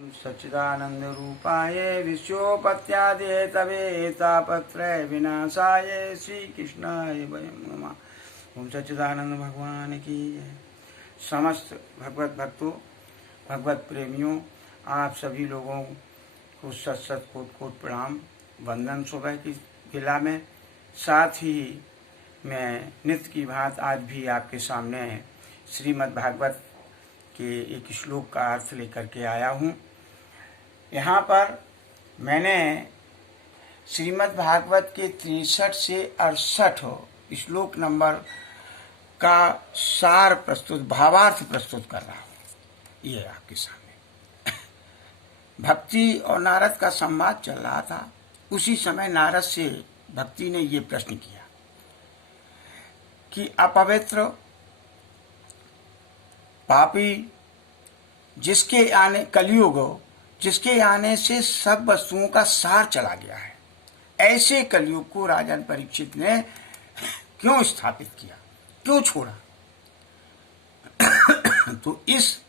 सच्चिदानंद रूपाय विश्वोपत्यादि तवे तापत्रय विनाशाय श्री कृष्णाय वयं नमः। ओम सच्चिदानंद भगवान की जय। समस्त भगवत भक्तों, भगवत प्रेमियों, आप सभी लोगों को सत सत कोट कोट प्रणाम, वंदन सुबह की बेला में। साथ ही मैं नित्य की भांति आज भी आपके सामने श्रीमद् भागवत के एक श्लोक का अर्थ लेकर के आया हूँ। यहाँ पर मैंने श्रीमद् भागवत के 63 से 68 श्लोक नंबर का सार प्रस्तुत, भावार्थ प्रस्तुत कर रहा हूँ। ये आपके सामने भक्ति और नारद का संवाद चल रहा था। उसी समय नारद से भक्ति ने ये प्रश्न किया कि अपवित्र पापी जिसके आने कलयुग, जिसके आने से सब वस्तुओं का सार चला गया है, ऐसे कलयुग को राजन परीक्षित ने क्यों स्थापित किया, क्यों छोड़ा? तो इस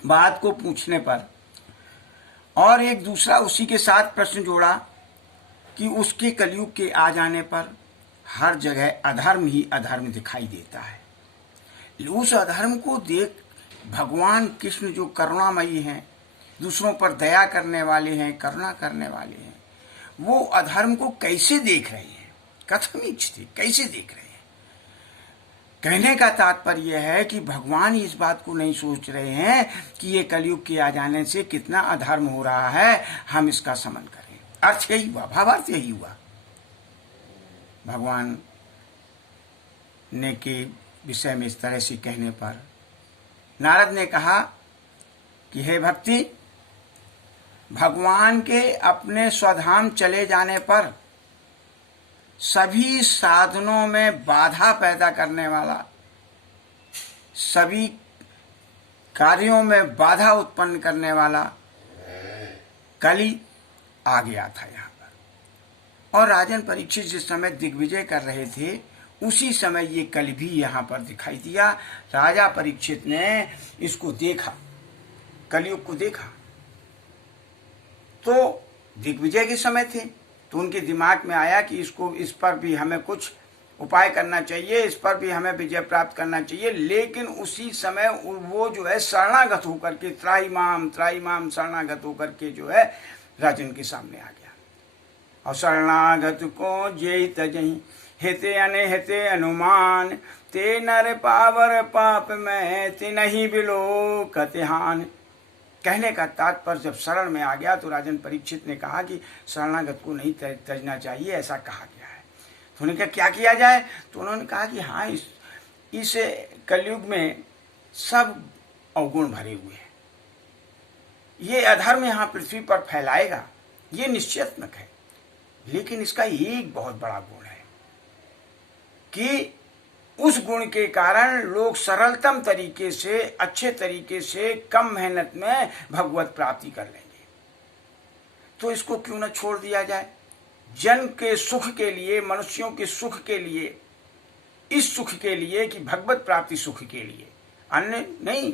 बात को पूछने पर और एक दूसरा उसी के साथ प्रश्न जोड़ा कि उसके कलयुग के आ जाने पर हर जगह अधर्म ही अधर्म दिखाई देता है। उस अधर्म को देख भगवान कृष्ण जो करुणामयी हैं, दूसरों पर दया करने वाले हैं, करुणा करने वाले हैं, वो अधर्म को कैसे देख रहे हैं, कथमिच्छति, कैसे देख रहे हैं? कहने का तात्पर्य यह है कि भगवान इस बात को नहीं सोच रहे हैं कि ये कलयुग के आ जाने से कितना अधर्म हो रहा है, हम इसका समन करें। अर्थ यही हुआ, भावार्थ यही हुआ। भगवान ने के विषय में इस तरह से कहने पर नारद ने कहा कि हे भक्ति, भगवान के अपने स्वधाम चले जाने पर सभी साधनों में बाधा पैदा करने वाला, सभी कार्यों में बाधा उत्पन्न करने वाला कली आ गया था यहाँ पर। और राजन परीक्षित जिस समय दिग्विजय कर रहे थे, उसी समय ये कल भी यहाँ पर दिखाई दिया। राजा परीक्षित ने इसको देखा, कलयुग को देखा। तो दिग्विजय के समय थे, तो उनके दिमाग में आया कि इस पर भी हमें कुछ उपाय करना चाहिए, इस पर भी हमें विजय प्राप्त करना चाहिए। लेकिन उसी समय वो जो है शरणागत होकर के, त्राई माम शरणागत होकर के जो है राजन के सामने आ गया। और शरणागत को जेहि तजहि हेते अनहेते अनुमान, ते नर पावर पाप में ते नहीं बिलो कतिहान। कहने का तात्पर्य जब शरण में आ गया तो राजन परीक्षित ने कहा कि शरणागत को नहीं तजना चाहिए, ऐसा कहा गया है। तो उन्होंने कहा क्या किया जाए? तो उन्होंने कहा कि हाँ, इस कलयुग में सब अवगुण भरे हुए हैं, ये अधर्म यहाँ पृथ्वी पर फैलाएगा, ये निश्चयत्मक है। लेकिन इसका एक बहुत बड़ा गुण है कि उस गुण के कारण लोग सरलतम तरीके से, अच्छे तरीके से, कम मेहनत में भगवत प्राप्ति कर लेंगे। तो इसको क्यों न छोड़ दिया जाए? जन के सुख के लिए, मनुष्यों के सुख के लिए, इस सुख के लिए कि भगवत प्राप्ति सुख के लिए, अन्य नहीं।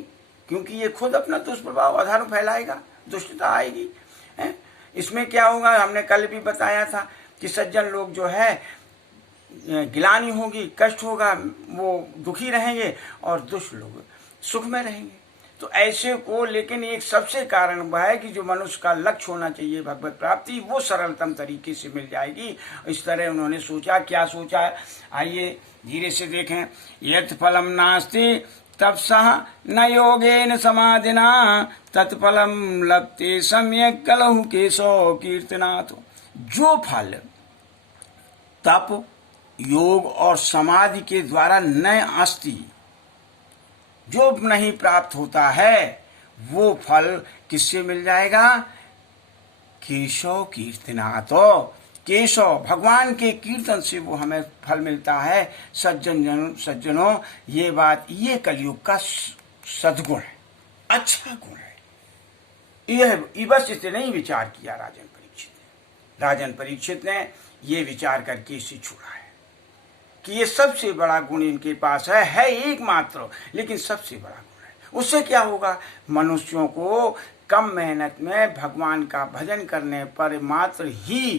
क्योंकि ये खुद अपना दुष्प्रभाव अधर्म फैलाएगा, दुष्टता आएगी। इसमें क्या होगा? हमने कल भी बताया था कि सज्जन लोग जो है गिलानी होगी, कष्ट होगा, वो दुखी रहेंगे, और दुष्ट लोग सुख में रहेंगे। तो ऐसे को, लेकिन एक सबसे कारण वह है कि जो मनुष्य का लक्ष्य होना चाहिए भगवत प्राप्ति, वो सरलतम तरीके से मिल जाएगी। इस तरह उन्होंने सोचा। क्या सोचा? आइए धीरे से देखें। यत् फलम नास्ति तपसः न योगेन समाधिना, तत्फलम लभते सम्यक् कलहु केशव कीर्तनात्। जो फल तप, योग और समाधि के द्वारा न अस्ति, जो नहीं प्राप्त होता है, वो फल किससे मिल जाएगा? केशव कीर्तनात्। केशव भगवान के कीर्तन से वो हमें फल मिलता है। सज्जनों, ये बात, ये कलयुग का सद्गुण है, अच्छा गुण है। यह बस इतने ही विचार किया राजन परीक्षित ने। राजन परीक्षित ने ये विचार करके इसे छोड़ा है कि ये सबसे बड़ा गुण इनके पास है एकमात्र, लेकिन सबसे बड़ा गुण है। उससे क्या होगा? मनुष्यों को कम मेहनत में भगवान का भजन करने पर मात्र ही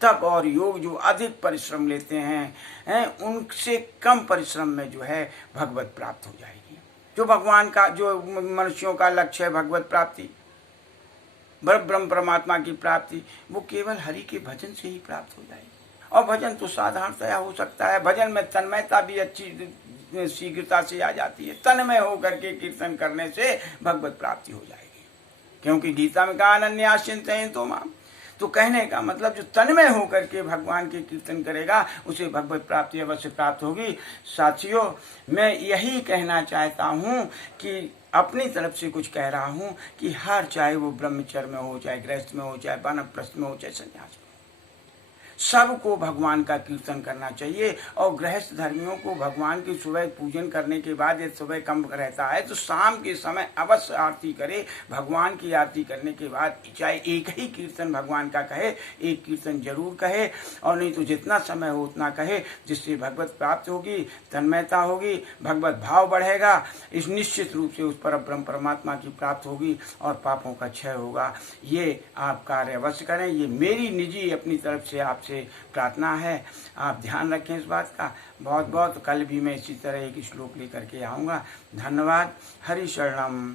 तप और योग जो अधिक परिश्रम लेते हैं उनसे कम परिश्रम में जो है भगवत प्राप्त हो जाएगी। जो भगवान का, जो मनुष्यों का लक्ष्य है भगवत प्राप्ति, ब्रह्म परमात्मा की प्राप्ति, वो केवल हरि के भजन से ही प्राप्त हो जाएगी। और भजन तो साधारणतया हो सकता है, भजन में तन्मयता भी अच्छी शीघ्रता से आ जाती है। तन्मय होकर के कीर्तन करने से भगवत प्राप्ति हो जाएगी, क्योंकि गीता में कहा अनन्याश्चिन्तयन् तो माम। तो कहने का मतलब जो तन्मय होकर के भगवान के कीर्तन करेगा उसे भगवत प्राप्ति अवश्य प्राप्त होगी। साथियों, मैं यही कहना चाहता हूँ कि अपनी तरफ से कुछ कह रहा हूँ कि हर, चाहे वो ब्रह्मचर्य में हो, चाहे गृहस्थ में हो, चाहे वानप्रस्थ में हो, चाहे संन्यास में, सबको भगवान का कीर्तन करना चाहिए। और गृहस्थ धर्मियों को भगवान की सुबह पूजन करने के बाद, यदि सुबह कम रहता है तो शाम के समय अवश्य आरती करे। भगवान की आरती करने के बाद चाहे एक ही कीर्तन भगवान का कहे, एक कीर्तन जरूर कहे, और नहीं तो जितना समय हो उतना कहे, जिससे भगवत प्राप्त होगी, तन्मयता होगी, भगवत भाव बढ़ेगा। इस निश्चित रूप से उस पर ब्रह्म परमात्मा की प्राप्त होगी और पापों का क्षय होगा। ये आप कार्य अवश्य करें, ये मेरी निजी अपनी तरफ से आपसे प्रार्थना है। आप ध्यान रखें इस बात का। बहुत बहुत कल भी मैं इसी तरह एक श्लोक लेकर के आऊँगा। धन्यवाद। हरि शरणम।